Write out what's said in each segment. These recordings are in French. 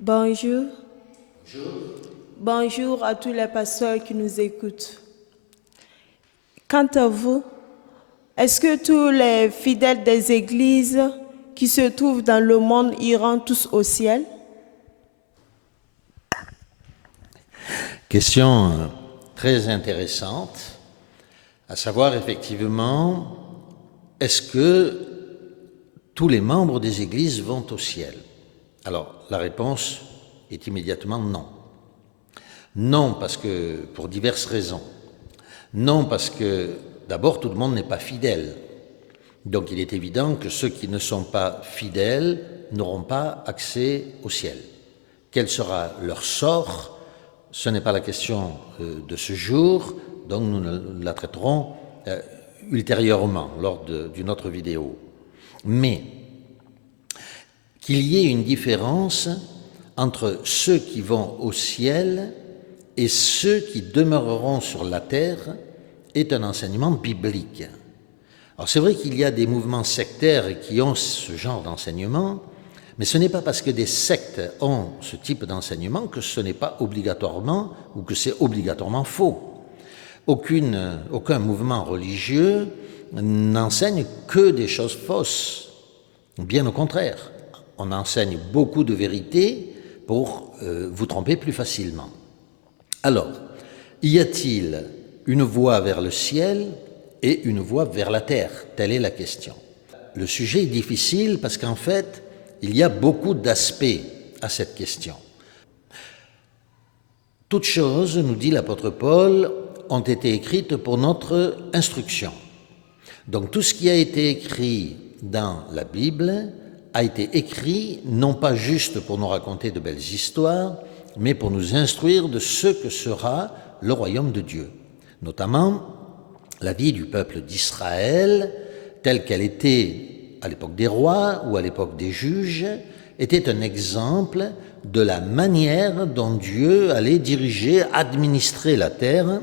Bonjour. Bonjour à tous les pasteurs qui nous écoutent. Quant à vous, est-ce que tous les fidèles des églises qui se trouvent dans le monde iront tous au ciel? Question très intéressante, à savoir effectivement, est-ce que tous les membres des églises vont au ciel? Alors, la réponse est immédiatement non. Non, parce que, pour diverses raisons. Non, parce que, d'abord, tout le monde n'est pas fidèle. Donc, il est évident que ceux qui ne sont pas fidèles n'auront pas accès au ciel. Quel sera leur sort? Ce n'est pas la question de ce jour, donc nous la traiterons ultérieurement lors d'une autre vidéo. Mais qu'il y ait une différence entre ceux qui vont au ciel et ceux qui demeureront sur la terre est un enseignement biblique. Alors c'est vrai qu'il y a des mouvements sectaires qui ont ce genre d'enseignement, mais ce n'est pas parce que des sectes ont ce type d'enseignement que ce n'est pas obligatoirement ou que c'est obligatoirement faux. Aucun mouvement religieux n'enseigne que des choses fausses. Bien au contraire, on enseigne beaucoup de vérités pour vous tromper plus facilement. Alors, y a-t-il une voie vers le ciel et une voie vers la terre? Telle est la question. Le sujet est difficile parce qu'en fait, il y a beaucoup d'aspects à cette question. Toutes choses, nous dit l'apôtre Paul, ont été écrites pour notre instruction. Donc tout ce qui a été écrit dans la Bible a été écrit non pas juste pour nous raconter de belles histoires, mais pour nous instruire de ce que sera le royaume de Dieu. Notamment, la vie du peuple d'Israël, telle qu'elle était à l'époque des rois ou à l'époque des juges, était un exemple de la manière dont Dieu allait diriger, administrer la terre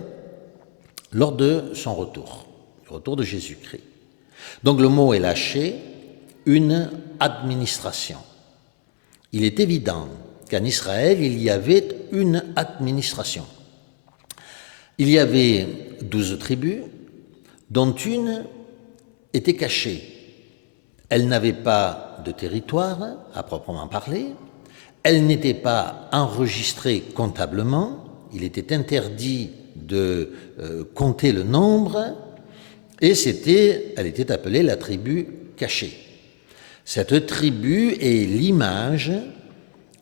lors de son retour, le retour de Jésus-Christ. Donc le mot est lâché, une administration. Il est évident qu'en Israël, il y avait une administration. Il y avait 12 tribus, dont une était cachée. Elle n'avait pas de territoire à proprement parler, elle n'était pas enregistrée comptablement, il était interdit de compter le nombre, et elle était appelée la tribu cachée. Cette tribu est l'image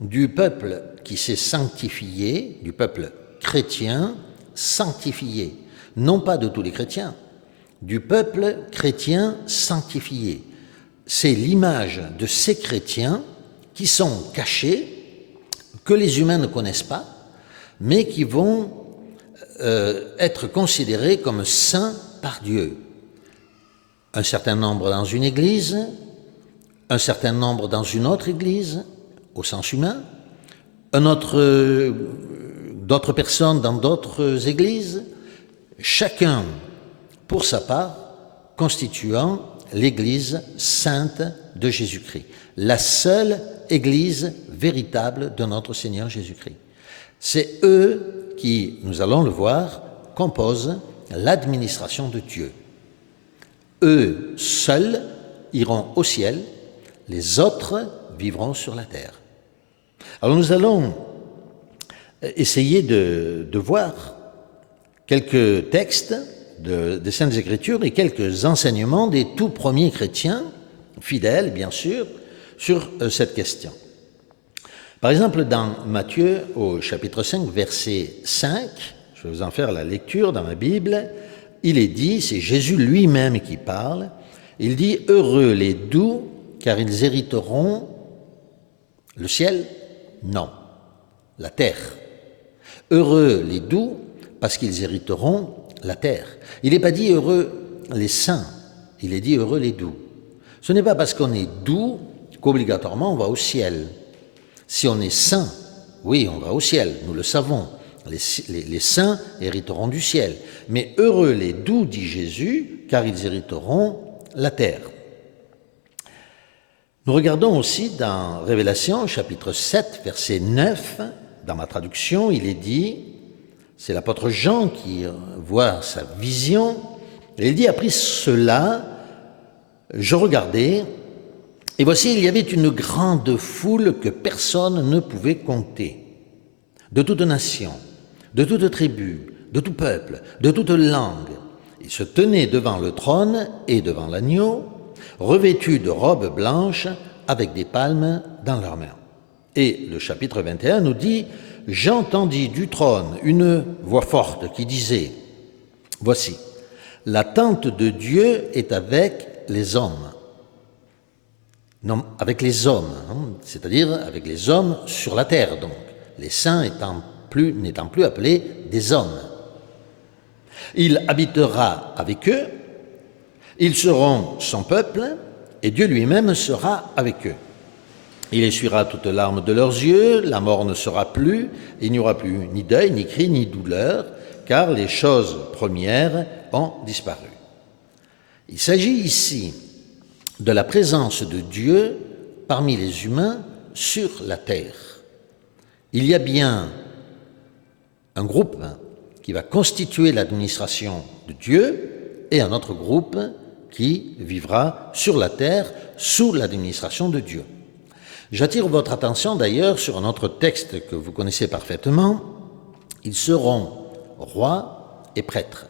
du peuple qui s'est sanctifié, du peuple chrétien sanctifié, non pas de tous les chrétiens, du peuple chrétien sanctifié. C'est l'image de ces chrétiens qui sont cachés, que les humains ne connaissent pas, mais qui vont être considérés comme saints par Dieu. Un certain nombre dans une église, un certain nombre dans une autre église, au sens humain, d'autres personnes dans d'autres églises, chacun pour sa part, constituant l'Église sainte de Jésus-Christ, la seule Église véritable de notre Seigneur Jésus-Christ. C'est eux qui, nous allons le voir, composent l'administration de Dieu. Eux seuls iront au ciel, les autres vivront sur la terre. Alors nous allons essayer de voir quelques textes des Saintes Écritures et quelques enseignements des tout premiers chrétiens, fidèles bien sûr, sur cette question. Par exemple, dans Matthieu, au chapitre 5, verset 5, je vais vous en faire la lecture dans ma Bible, il est dit, c'est Jésus lui-même qui parle, il dit « Heureux les doux, car ils hériteront le ciel ?» Non, la terre. « Heureux les doux, parce qu'ils hériteront la terre. » Il n'est pas dit heureux les saints, il est dit heureux les doux. Ce n'est pas parce qu'on est doux qu'obligatoirement on va au ciel. Si on est saint, oui, on va au ciel, nous le savons. Les saints hériteront du ciel. Mais heureux les doux, dit Jésus, car ils hériteront la terre. Nous regardons aussi dans Révélation, chapitre 7, verset 9, dans ma traduction, il est dit, c'est l'apôtre Jean qui voit sa vision, et il dit, après cela, je regardais, et voici, il y avait une grande foule que personne ne pouvait compter, de toute nation, de toute tribu, de tout peuple, de toute langue. Ils se tenaient devant le trône et devant l'agneau, revêtus de robes blanches avec des palmes dans leurs mains. Et le chapitre 21 nous dit, « J'entendis du trône une voix forte qui disait, « Voici, la tente de Dieu est avec les hommes. » Non, avec les hommes, hein, c'est-à-dire avec les hommes sur la terre, donc, les saints n'étant plus appelés des hommes. Il habitera avec eux, ils seront son peuple, et Dieu lui-même sera avec eux. Il essuiera toutes larmes de leurs yeux, la mort ne sera plus, il n'y aura plus ni deuil, ni cri, ni douleur, car les choses premières ont disparu. Il s'agit ici de la présence de Dieu parmi les humains sur la terre. Il y a bien un groupe qui va constituer l'administration de Dieu et un autre groupe qui vivra sur la terre sous l'administration de Dieu. J'attire votre attention d'ailleurs sur un autre texte que vous connaissez parfaitement. Ils seront rois et prêtres.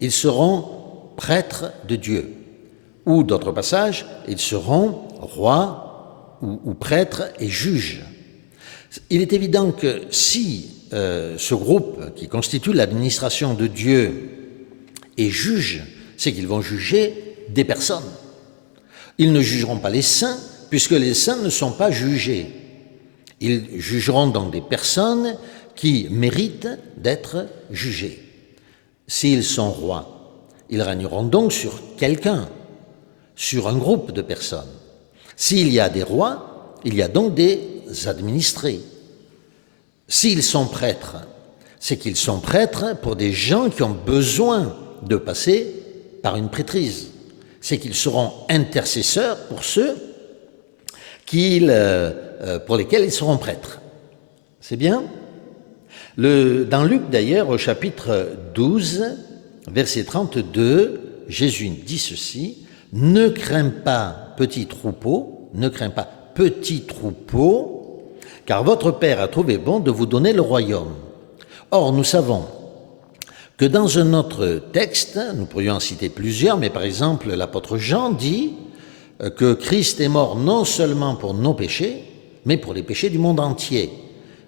Ils seront prêtres de Dieu. Ou d'autres passages, ils seront rois ou prêtres et juges. Il est évident que si ce groupe qui constitue l'administration de Dieu est juge, c'est qu'ils vont juger des personnes. Ils ne jugeront pas les saints, puisque les saints ne sont pas jugés. Ils jugeront donc des personnes qui méritent d'être jugées. S'ils sont rois, ils régneront donc sur quelqu'un, sur un groupe de personnes. S'il y a des rois, il y a donc des administrés. S'ils sont prêtres, c'est qu'ils sont prêtres pour des gens qui ont besoin de passer par une prêtrise. C'est qu'ils seront intercesseurs pour ceux pour lesquels ils seront prêtres. C'est bien ? Dans Luc d'ailleurs, au chapitre 12, verset 32, Jésus dit ceci, « Ne crains pas, petit troupeau, car votre Père a trouvé bon de vous donner le royaume. » Or, nous savons que dans un autre texte, nous pourrions en citer plusieurs, mais par exemple, l'apôtre Jean dit que Christ est mort non seulement pour nos péchés, mais pour les péchés du monde entier.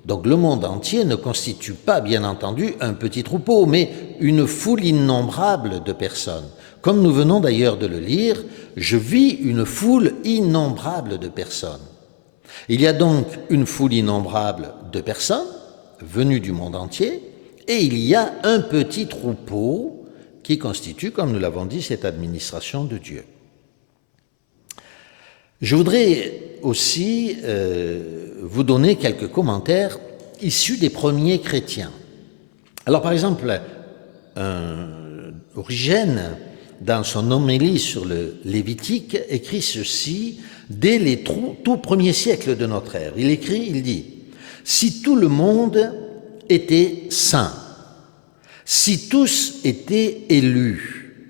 Donc le monde entier ne constitue pas, bien entendu, un petit troupeau, mais une foule innombrable de personnes. Comme nous venons d'ailleurs de le lire, je vis une foule innombrable de personnes. Il y a donc une foule innombrable de personnes venues du monde entier, et il y a un petit troupeau qui constitue, comme nous l'avons dit, cette administration de Dieu. Je voudrais aussi vous donner quelques commentaires issus des premiers chrétiens. Alors par exemple, Origène, dans son homélie sur le Lévitique, écrit ceci dès les tout premiers siècles de notre ère. Il dit « Si tout le monde était saint, si tous étaient élus,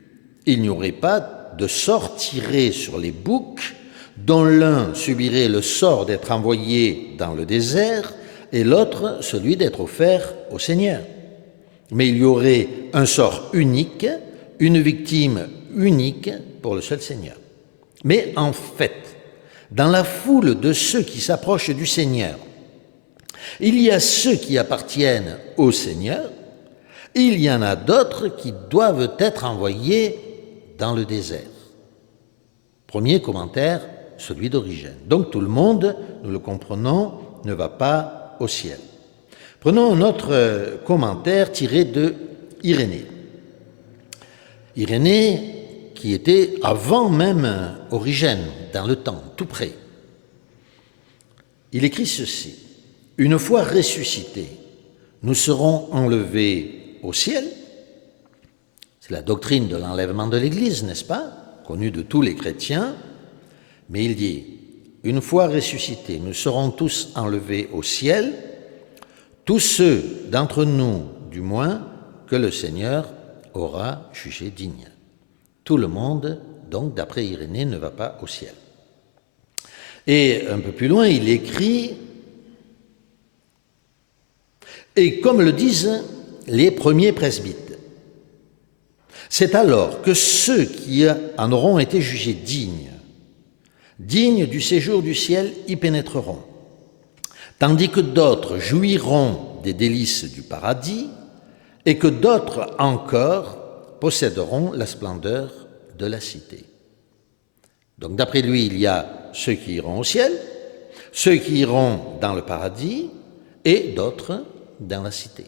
il n'y aurait pas de sort tiré sur les boucs, dont l'un subirait le sort d'être envoyé dans le désert et l'autre celui d'être offert au Seigneur. Mais il y aurait un sort unique, une victime unique pour le seul Seigneur. Mais en fait, dans la foule de ceux qui s'approchent du Seigneur, il y a ceux qui appartiennent au Seigneur, il y en a d'autres qui doivent être envoyés dans le désert. Premier commentaire, celui d'Origène. Donc tout le monde, nous le comprenons, ne va pas au ciel. Prenons un autre commentaire tiré de Irénée. Irénée qui était avant même Origène, dans le temps, tout près. Il écrit ceci, « Une fois ressuscités, nous serons enlevés au ciel. » C'est la doctrine de l'enlèvement de l'Église, n'est-ce pas? Connue de tous les chrétiens. Mais il dit, une fois ressuscités, nous serons tous enlevés au ciel, tous ceux d'entre nous, du moins, que le Seigneur aura jugé dignes. Tout le monde, donc, d'après Irénée, ne va pas au ciel. Et un peu plus loin, il écrit « Et comme le disent les premiers presbytes, c'est alors que ceux qui en auront été jugés dignes du séjour du ciel, y pénétreront, tandis que d'autres jouiront des délices du paradis et que d'autres encore posséderont la splendeur de la cité. » Donc d'après lui, il y a ceux qui iront au ciel, ceux qui iront dans le paradis et d'autres dans la cité.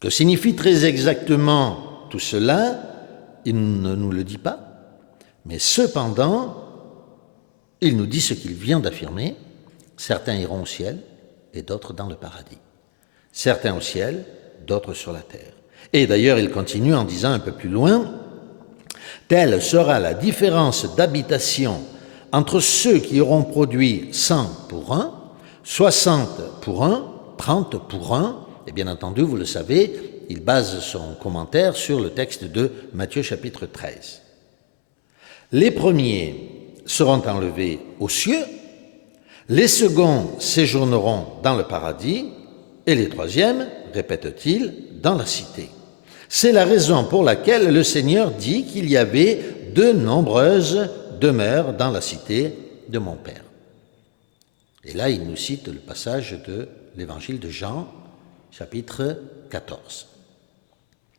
Que signifie très exactement tout cela, il ne nous le dit pas, mais cependant, il nous dit ce qu'il vient d'affirmer, certains iront au ciel et d'autres dans le paradis. Certains au ciel, d'autres sur la terre. Et d'ailleurs, il continue en disant un peu plus loin, « Telle sera la différence d'habitation entre ceux qui auront produit 100 pour un, 60 pour un, 30 pour un. » Et bien entendu, vous le savez, il base son commentaire sur le texte de Matthieu chapitre 13. Les premiers seront enlevés aux cieux, les seconds séjourneront dans le paradis, et les troisièmes, répète-t-il, dans la cité. C'est la raison pour laquelle le Seigneur dit qu'il y avait de nombreuses demeures dans la cité de mon Père. Et là, il nous cite le passage de l'évangile de Jean, chapitre 14.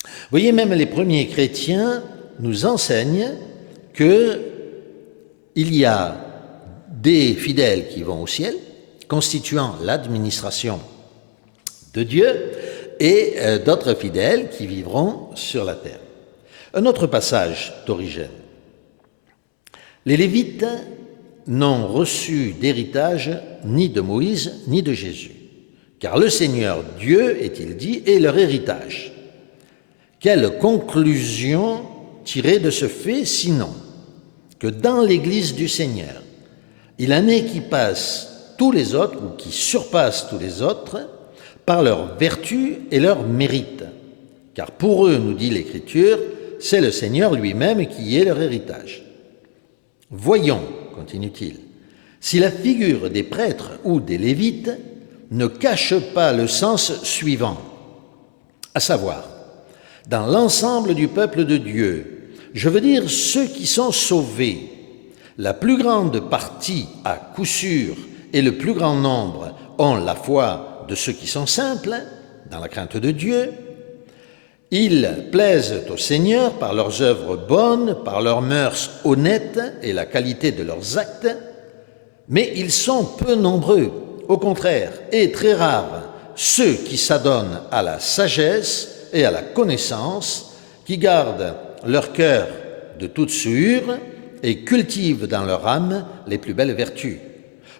Vous voyez, même les premiers chrétiens nous enseignent qu'il y a des fidèles qui vont au ciel, constituant l'administration de Dieu, et d'autres fidèles qui vivront sur la terre. Un autre passage d'Origène. Les Lévites n'ont reçu d'héritage ni de Moïse ni de Jésus, car le Seigneur Dieu, est-il dit, est leur héritage. Quelle conclusion tirer de ce fait, sinon que dans l'Église du Seigneur, il en est qui passent tous les autres, ou qui surpassent tous les autres, par leur vertu et leur mérite. Car pour eux, nous dit l'Écriture, c'est le Seigneur lui-même qui est leur héritage. Voyons, continue-t-il, si la figure des prêtres ou des Lévites ne cache pas le sens suivant, à savoir, dans l'ensemble du peuple de Dieu, je veux dire ceux qui sont sauvés, la plus grande partie, à coup sûr, et le plus grand nombre ont la foi de ceux qui sont simples, dans la crainte de Dieu. Ils plaisent au Seigneur par leurs œuvres bonnes, par leurs mœurs honnêtes et la qualité de leurs actes, mais ils sont peu nombreux, au contraire, et très rares, ceux qui s'adonnent à la sagesse et à la connaissance, qui gardent leur cœur de toute souillure et cultivent dans leur âme les plus belles vertus.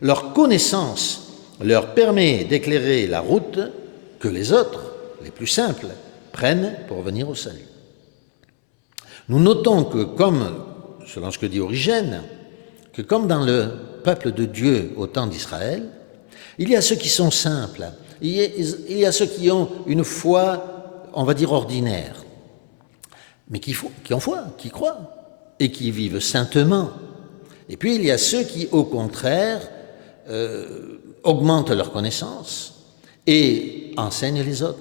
Leur connaissance leur permet d'éclairer la route que les autres, les plus simples, prennent pour venir au salut. Nous notons que, comme, selon ce que dit Origène, que comme dans le peuple de Dieu au temps d'Israël, il y a ceux qui sont simples, il y a ceux qui ont une foi, on va dire, ordinaire, mais qui ont foi, qui croient, et qui vivent saintement. Et puis il y a ceux qui, au contraire, augmentent leur connaissance et enseignent les autres.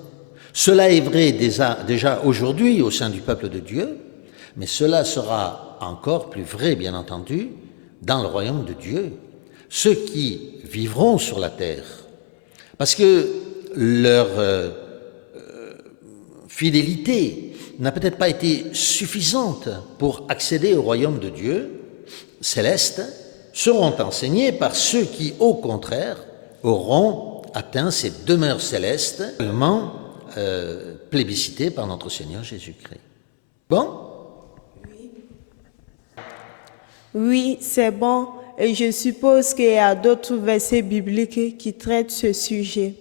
Cela est vrai déjà aujourd'hui au sein du peuple de Dieu, mais cela sera encore plus vrai, bien entendu, dans le royaume de Dieu. Ceux qui vivront sur la terre, parce que leur fidélité n'a peut-être pas été suffisante pour accéder au royaume de Dieu céleste, seront enseignés par ceux qui, au contraire, auront atteint ces demeures célestes, tellement plébiscitées par notre Seigneur Jésus-Christ. Bon? Oui, c'est bon. Et je suppose qu'il y a d'autres versets bibliques qui traitent ce sujet.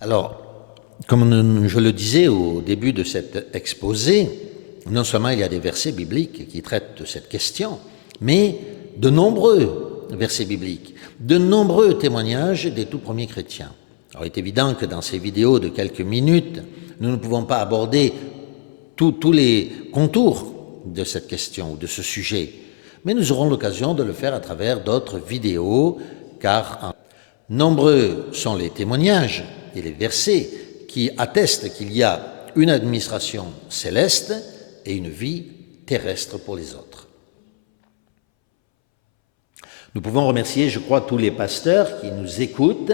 Alors, comme je le disais au début de cet exposé, non seulement il y a des versets bibliques qui traitent de cette question, mais de nombreux versets bibliques, de nombreux témoignages des tout premiers chrétiens. Alors, il est évident que dans ces vidéos de quelques minutes, nous ne pouvons pas aborder tous les contours de cette question ou de ce sujet, mais nous aurons l'occasion de le faire à travers d'autres vidéos, car nombreux sont les témoignages et les versets qui attestent qu'il y a une administration céleste et une vie terrestre pour les autres. Nous pouvons remercier, je crois, tous les pasteurs qui nous écoutent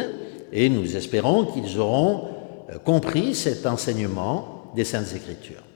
et nous espérons qu'ils auront compris cet enseignement des Saintes Écritures.